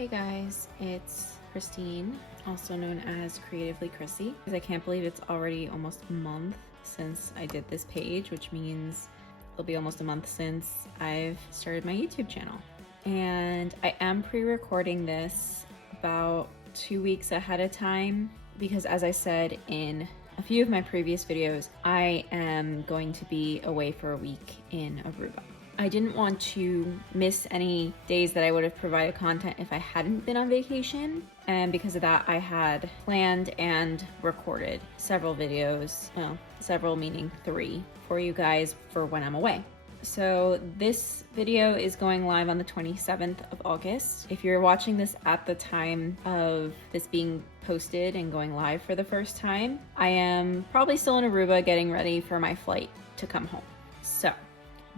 Hey guys, it's Christine, also known as Creatively Chrissy. I can't believe it's already almost a month since I did this page, which means it'll be almost a month since I've started my YouTube channel. And I am pre-recording this about 2 weeks ahead of time because, as I said in a few of my previous videos, I am going to be away for a week in Aruba. I didn't want to miss any days that I would have provided content if I hadn't been on vacation, and because of that I had planned and recorded several videos, well, several meaning 3, for you guys for when I'm away. So this video is going live on the 27th of August. If you're watching this at the time of this being posted and going live for the first time, I am probably still in Aruba getting ready for my flight to come home. So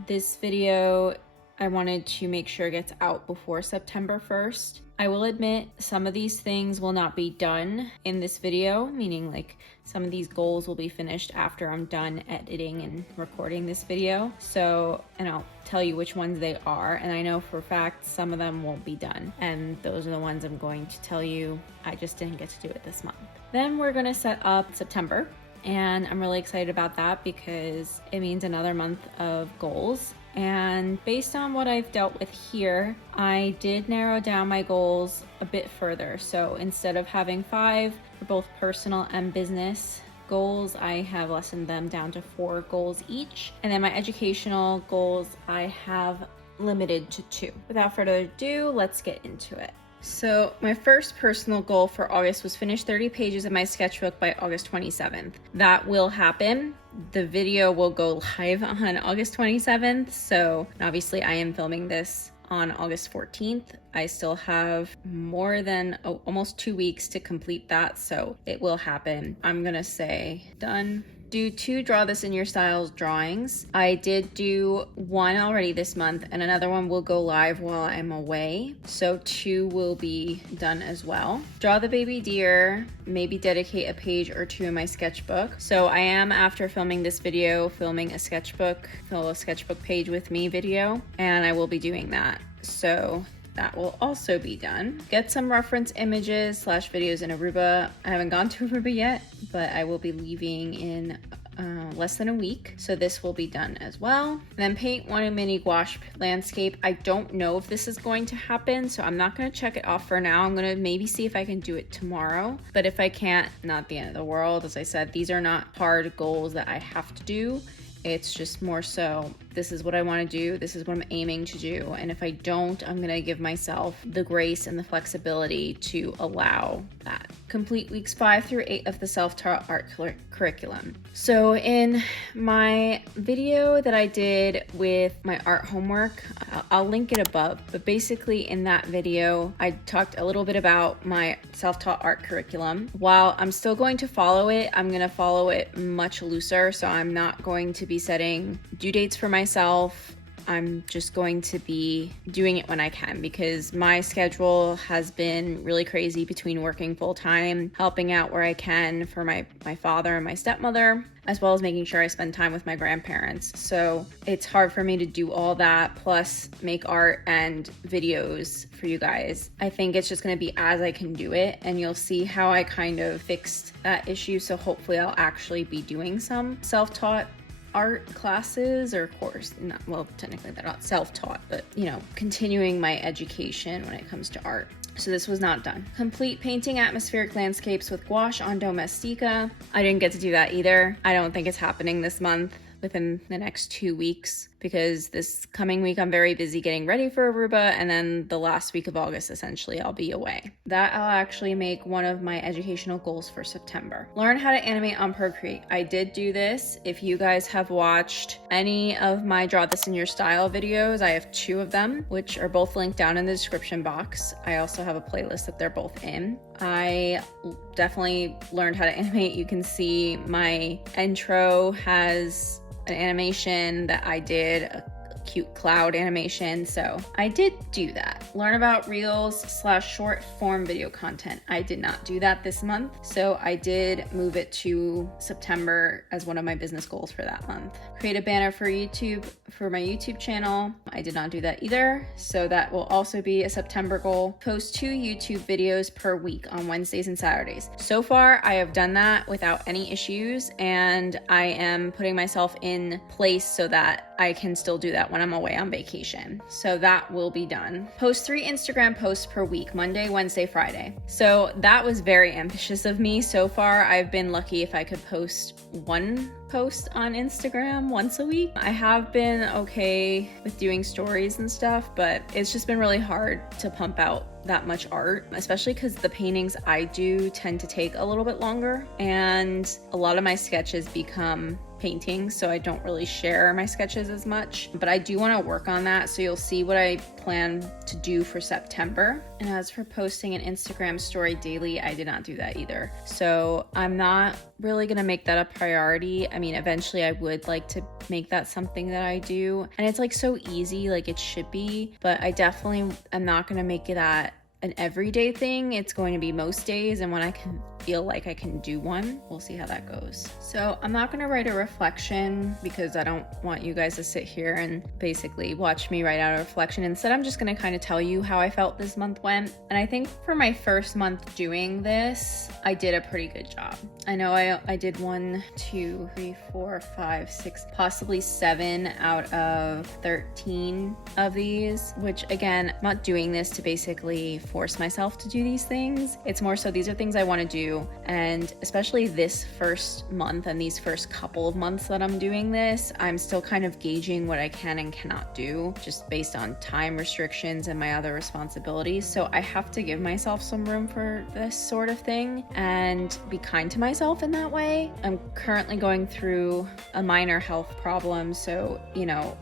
this video, I wanted to make sure gets out before September 1st. I will admit some of these things will not be done in this video, meaning like some of these goals will be finished after I'm done editing and recording this video. So, and I'll tell you which ones they are. And I know for a fact some of them won't be done. And those are the ones I'm going to tell you I just didn't get to do it this month. Then we're gonna set up September. And I'm really excited about that because it means another month of goals. And based on what I've dealt with here, I did narrow down my goals a bit further. So instead of having 5 for both personal and business goals, I have lessened them down to 4 goals each. And then my educational goals, I have limited to 2. Without further ado, let's get into it. So my first personal goal for August was finish 30 pages of my sketchbook by August 27th. That will happen. The video will go live on August 27th. So obviously I am filming this on August 14th. I still have more than almost 2 weeks to complete that. So it will happen. I'm gonna say done. Do 2 draw this in your styles drawings. I did do 1 already this month and another one will go live while I'm away. So 2 will be done as well. Draw the baby deer, maybe dedicate a page or 2 in my sketchbook. So I am, after filming this video, filming a sketchbook, fill a sketchbook page with me video, and I will be doing that. So that will also be done. Get some reference images / videos in Aruba. I haven't gone to Aruba yet, but I will be leaving in less than a week. So this will be done as well. And then paint 1 mini gouache landscape. I don't know if this is going to happen, so I'm not gonna check it off for now. I'm gonna maybe see if I can do it tomorrow. But if I can't, not the end of the world. As I said, these are not hard goals that I have to do. It's just more so, this is what I want to do, this is what I'm aiming to do, and if I don't, I'm gonna give myself the grace and the flexibility to allow that. Complete weeks 5 through 8 of the self-taught art curriculum. So in my video that I did with my art homework, I'll link it above, but basically in that video, I talked a little bit about my self-taught art curriculum. While I'm still going to follow it, I'm gonna follow it much looser, so I'm not going to be setting due dates for myself. I'm just going to be doing it when I can because my schedule has been really crazy between working full-time, helping out where I can for my father and my stepmother, as well as making sure I spend time with my grandparents. So it's hard for me to do all that plus make art and videos for you guys. I think it's just gonna be as I can do it, and you'll see how I kind of fixed that issue. So hopefully I'll actually be doing some self-taught art classes or course, not, well, technically they're not self-taught, but you know, continuing my education when it comes to art. So this was not done. Complete painting atmospheric landscapes with gouache on Domestika. I didn't get to do that either. I don't think it's happening this month, within the next 2 weeks, because this coming week I'm very busy getting ready for Aruba, and then the last week of August essentially I'll be away. That I'll actually make one of my educational goals for September. Learn how to animate on Procreate. I did do this. If you guys have watched any of my Draw This in Your Style videos, I have 2 of them, which are both linked down in the description box. I also have a playlist that they're both in. I definitely learned how to animate. You can see my intro has an animation that I did, a cute cloud animation, so I did do that. learn about Reels/short form video content. I did not do that this month, so I did move it to September as one of my business goals for that month. Create a banner for YouTube for my YouTube channel. I did not do that either, so that will also be a September goal. Post 2 YouTube videos per week on Wednesdays and Saturdays. So far, I have done that without any issues, and I am putting myself in place so that I can still do that when I'm away on vacation. So that will be done. Post 3 Instagram posts per week, Monday, Wednesday, Friday. So that was very ambitious of me. So far, I've been lucky if I could post 1 post on Instagram once a week. I have been okay with doing stories and stuff, but it's just been really hard to pump out that much art, especially because the paintings I do tend to take a little bit longer, and a lot of my sketches become paintings, so I don't really share my sketches as much, but I do want to work on that, so you'll see what I plan to do for September. And as for posting an Instagram story daily, I did not do that either, so I'm not really gonna make that a priority. I mean, eventually I would like to make that something that I do, and it's like so easy, like it should be, but I definitely am not gonna make it an everyday thing. It's going to be most days, and when I can feel like I can do one, we'll see how that goes. So I'm not going to write a reflection because I don't want you guys to sit here and basically watch me write out a reflection. Instead, I'm just going to kind of tell you how I felt this month went. And I think for my first month doing this, I did a pretty good job. I know I did 1, 2, 3, 4, 5, 6, possibly 7 out of 13 of these, which again, I'm not doing this to basically force myself to do these things. It's more so these are things I want to do. And especially this first month and these first couple of months that I'm doing this, I'm still kind of gauging what I can and cannot do just based on time restrictions and my other responsibilities. So I have to give myself some room for this sort of thing and be kind to myself in that way. I'm currently going through a minor health problem, so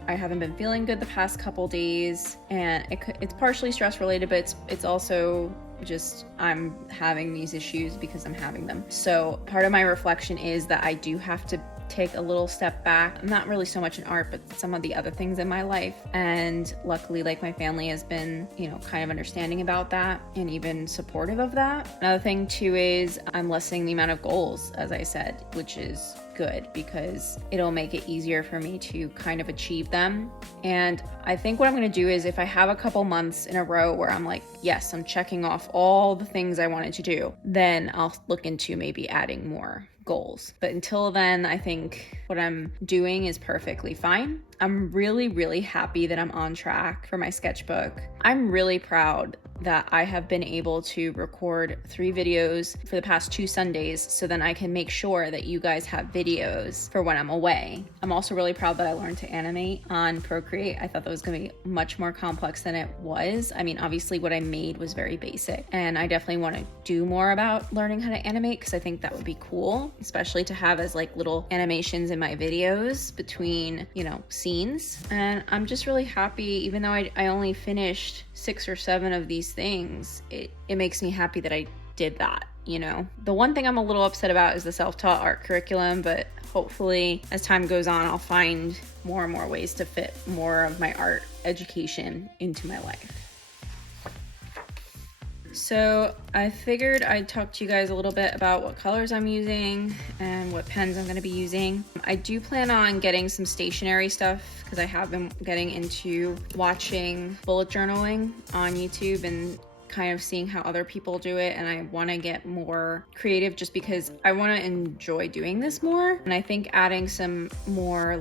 I haven't been feeling good the past couple days, and it's partially stress related, but it's also just I'm having these issues because I'm having them. So part of my reflection is that I do have to take a little step back, not really so much in art, but some of the other things in my life. And luckily, like, my family has been, kind of understanding about that and even supportive of that. Another thing too is I'm lessening the amount of goals, as I said, which is good because it'll make it easier for me to kind of achieve them. And I think what I'm going to do is if I have a couple months in a row where I'm like, yes, I'm checking off all the things I wanted to do, then I'll look into maybe adding more goals. But until then, I think what I'm doing is perfectly fine. I'm really, really happy that I'm on track for my sketchbook. I'm really proud that I have been able to record 3 videos for the past 2 Sundays, so then I can make sure that you guys have videos for when I'm away. I'm also really proud that I learned to animate on Procreate. I thought that was going to be much more complex than it was. I mean, obviously what I made was very basic, and I definitely want to do more about learning how to animate because I think that would be cool, especially to have as like little animations in my videos between, scenes. And I'm just really happy, even though I only finished 6 or 7 of these things, it makes me happy that I did that. The one thing I'm a little upset about is the self-taught art curriculum, but hopefully as time goes on, I'll find more and more ways to fit more of my art education into my life. So I figured I'd talk to you guys a little bit about what colors I'm using and what pens I'm going to be using. I do plan on getting some stationery stuff because I have been getting into watching bullet journaling on YouTube and kind of seeing how other people do it, and I want to get more creative just because I want to enjoy doing this more. And I think adding some more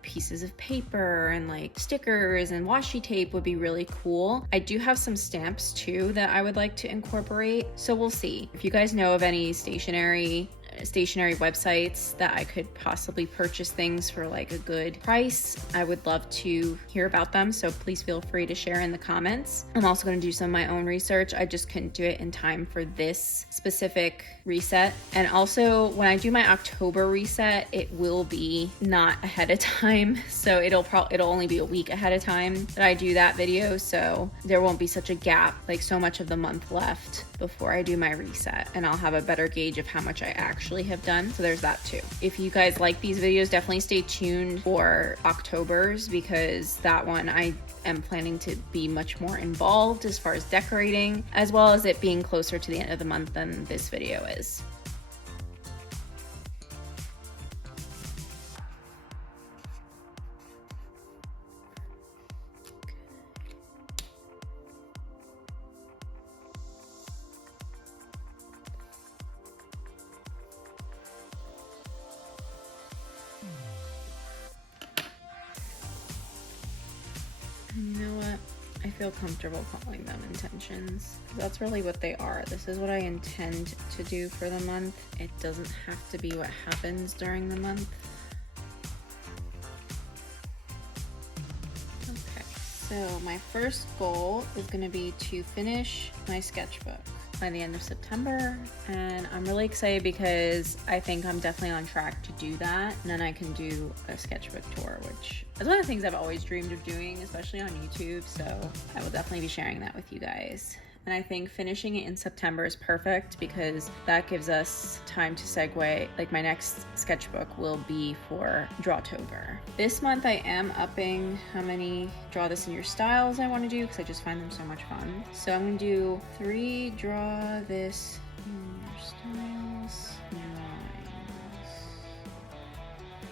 pieces of paper and like stickers and washi tape would be really cool. I do have some stamps too that I would like to incorporate, so we'll see. If you guys know of any stationery websites that I could possibly purchase things for like a good price, I would love to hear about them, so please feel free to share in the comments. I'm also going to do some of my own research. I just couldn't do it in time for this specific reset. And also when I do my October reset, it will be not ahead of time, so it'll only be a week ahead of time that I do that video, so there won't be such a gap, like so much of the month left before I do my reset, and I'll have a better gauge of how much I actually actually have done. So there's that too. If you guys like these videos, definitely stay tuned for October's, because that one I am planning to be much more involved as far as decorating, as well as it being closer to the end of the month than this video is. You know what? I feel comfortable calling them intentions. That's really what they are. This is what I intend to do for the month. It doesn't have to be what happens during the month. Okay, so my first goal is going to be to finish my sketchbook by the end of September, and I'm really excited because I think I'm definitely on track to do that. And then I can do a sketchbook tour, which is one of the things I've always dreamed of doing, especially on YouTube, so I will definitely be sharing that with you guys. And I think finishing it in September is perfect because that gives us time to segue. Like, my next sketchbook will be for Drawtober. This month I am upping how many draw this in your styles I want to do, because I just find them so much fun. So I'm going to do 3 draw this in your styles lines.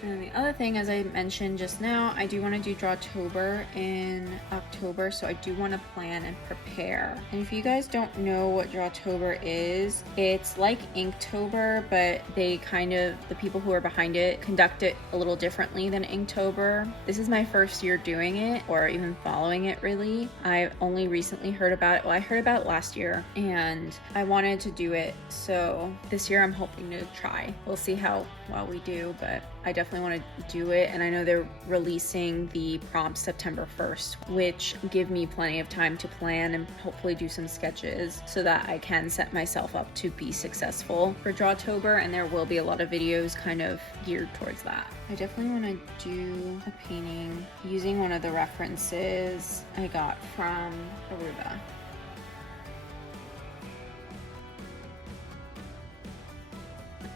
And the other thing, as I mentioned just now, I do want to do Drawtober in October, so I do want to plan and prepare. And if you guys don't know what Drawtober is, it's like Inktober, but they kind of, the people who are behind it conduct it a little differently than Inktober. This is my first year doing it, or even following it really. I only recently heard about it. Well, I heard about it last year and I wanted to do it, so this year I'm hoping to try. We'll see how well we do, but I definitely want to do it. And I know they're releasing the prompts September 1st, which give me plenty of time to plan and hopefully do some sketches so that I can set myself up to be successful for Drawtober. And there will be a lot of videos kind of geared towards that. I definitely want to do a painting using one of the references I got from Aruba.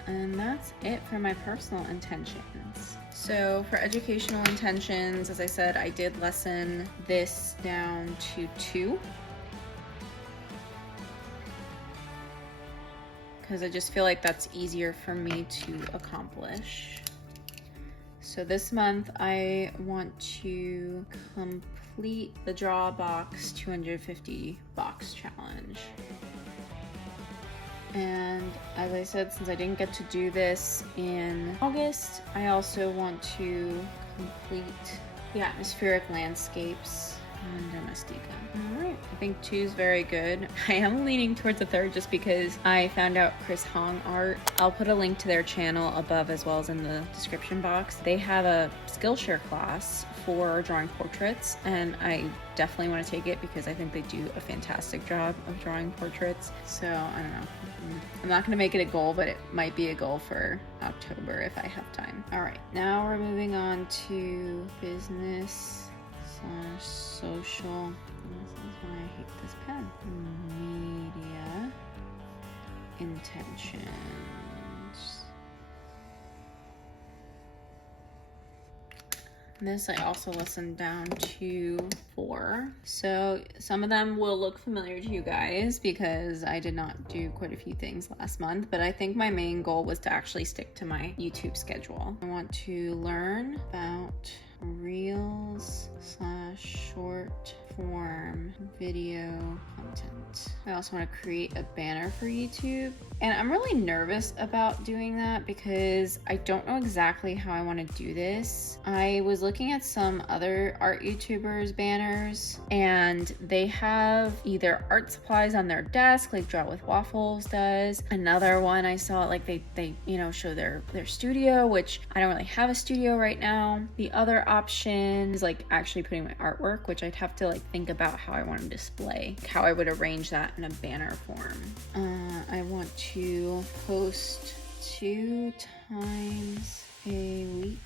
And that's it for my personal intentions. So for educational intentions, as I said, I did lessen this down to 2. Because I just feel like that's easier for me to accomplish. So this month I want to complete the Draw Box 250 box challenge. And as I said, since I didn't get to do this in August, I also want to complete the atmospheric landscapes on Domestika. Alright, I think 2 is very good. I am leaning towards a 3rd just because I found out Chris Hong Art. I'll put a link to their channel above as well as in the description box. They have a Skillshare class for drawing portraits, and I definitely want to take it because I think they do a fantastic job of drawing portraits. So I don't know. I'm not going to make it a goal, but it might be a goal for October if I have time. Alright, now we're moving on to business/social. This is when I hate this pen. Media intentions. This I also listened down to 4. So some of them will look familiar to you guys because I did not do quite a few things last month, but I think my main goal was to actually stick to my YouTube schedule. I want to learn about Reels/short form video content. I also want to create a banner for YouTube, and I'm really nervous about doing that because I don't know exactly how I want to do this. I was looking at some other art YouTubers banners, and they have either art supplies on their desk like Draw with Waffles does. Another one I saw, like they show their studio, which I don't really have a studio right now. The other option is like actually putting my artwork, which I'd have to like think about how I want to display, how I would arrange that in a banner form. I want to post 2 times a week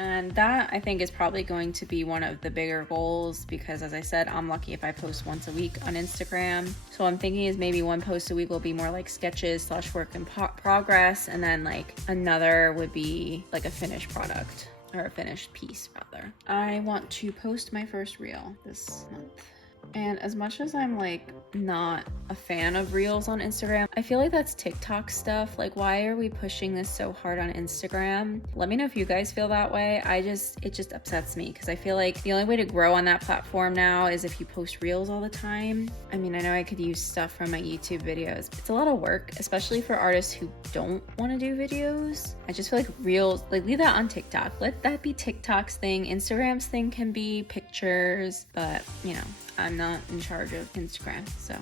And that, I think, is probably going to be one of the bigger goals because, as I said, I'm lucky if I post once a week on Instagram. So I'm thinking is maybe one post a week will be more like sketches / work in progress, and then like another would be like a finished product, or a finished piece rather. I want to post my first reel this month. And as much as I'm like not a fan of reels on Instagram, I feel like that's TikTok stuff. Like, why are we pushing this so hard on Instagram? Let me know if you guys feel that way. It just upsets me because I feel like the only way to grow on that platform now is if you post reels all the time. I mean, I know I could use stuff from my YouTube videos. It's a lot of work, especially for artists who don't want to do videos. I just feel like reels, like, leave that on TikTok. Let that be TikTok's thing. Instagram's thing can be pictures, but you know, I'm not in charge of Instagram, so.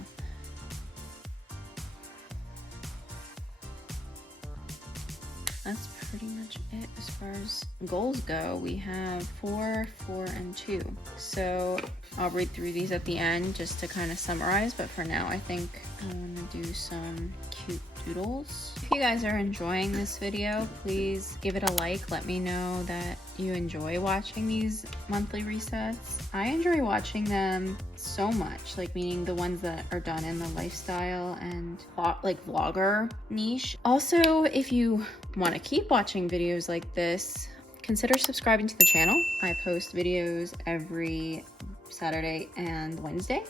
That's pretty much it as far as goals go. We have 4, 4, and 2. So I'll read through these at the end just to kind of summarize, but for now I think I want to do some cute doodles. If you guys are enjoying this video, please give it a like. Let me know that you enjoy watching these monthly resets. I enjoy watching them so much, like meaning the ones that are done in the lifestyle and like vlogger niche. Also, if you want to keep watching videos like this, consider subscribing to the channel. I post videos every Saturday and Wednesday.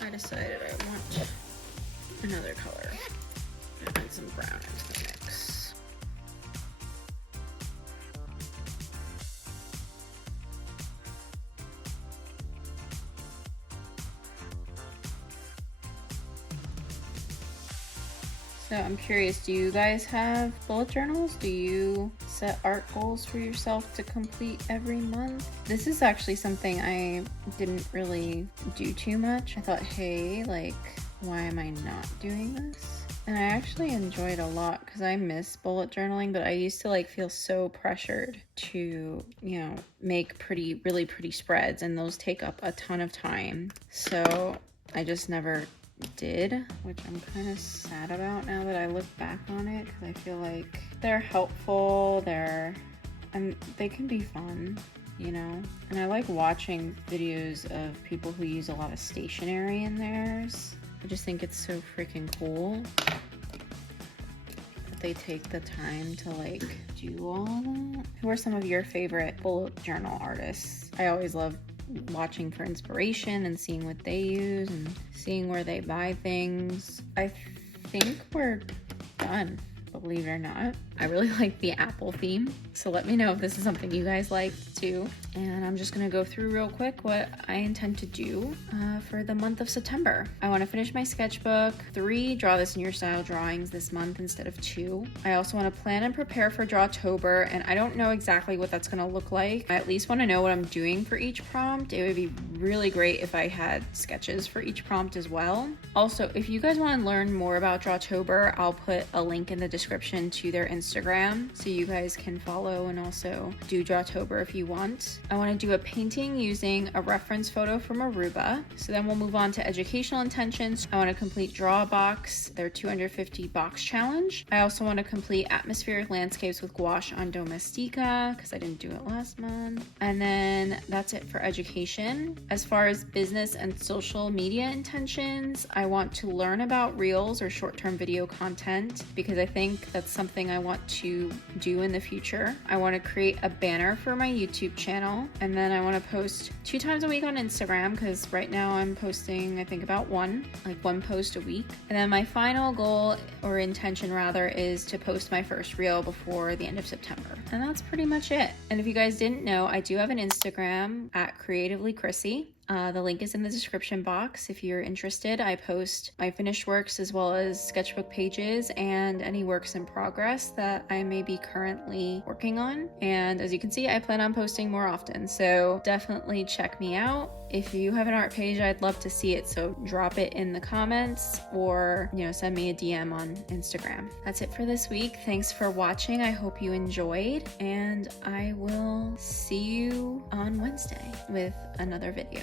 I decided I want another color and some brown into the mix. So I'm curious, do you guys have bullet journals? Do you set art goals for yourself to complete every month? This is actually something I didn't really do too much. I thought, hey, like, why am I not doing this? And I actually enjoyed a lot because I miss bullet journaling, but I used to like feel so pressured to, you know, make really pretty spreads, and those take up a ton of time. So I just never did, which I'm kind of sad about now that I look back on it, because I feel like they're helpful, and they can be fun, you know. And I like watching videos of people who use a lot of stationery in theirs. I just think it's so freaking cool that they take the time to like do all that. Who are some of your favorite bullet journal artists? I always love watching for inspiration and seeing what they use and seeing where they buy things. I think we're done, believe it or not. I really like the apple theme, so let me know if this is something you guys like too. And I'm just gonna go through real quick what I intend to do for the month of September. I want to finish my sketchbook, 3 Draw This in Your Style drawings this month instead of 2. I also want to plan and prepare for Drawtober, and I don't know exactly what that's gonna look like. I at least want to know what I'm doing for each prompt. It would be really great if I had sketches for each prompt as well. Also, if you guys want to learn more about Drawtober, I'll put a link in the description to their Instagram so you guys can follow and also do Drawtober if you want. I want to do a painting using a reference photo from Aruba. So then we'll move on to educational intentions. I want to complete Draw a Box, their 250 box challenge. I also want to complete atmospheric landscapes with gouache on Domestika because I didn't do it last month. And then that's it for education. As far as business and social media intentions, I want to learn about reels or short-term video content because I think that's something I want to do in the future. I want to create a banner for my YouTube channel, and then I want to post 2 times a week on Instagram because right now I'm posting, I think, about one post a week. And then my final goal, or intention rather, is to post my first reel before the end of September. And that's pretty much it. And if you guys didn't know, I do have an Instagram at Creatively Chrissy. The link is in the description box if you're interested. I post my finished works as well as sketchbook pages and any works in progress that I may be currently working on. And as you can see, I plan on posting more often, so definitely check me out. If you have an art page, I'd love to see it, so drop it in the comments or, you know, send me a DM on Instagram. That's it for this week. Thanks for watching. I hope you enjoyed, and I will see you on Wednesday with another video.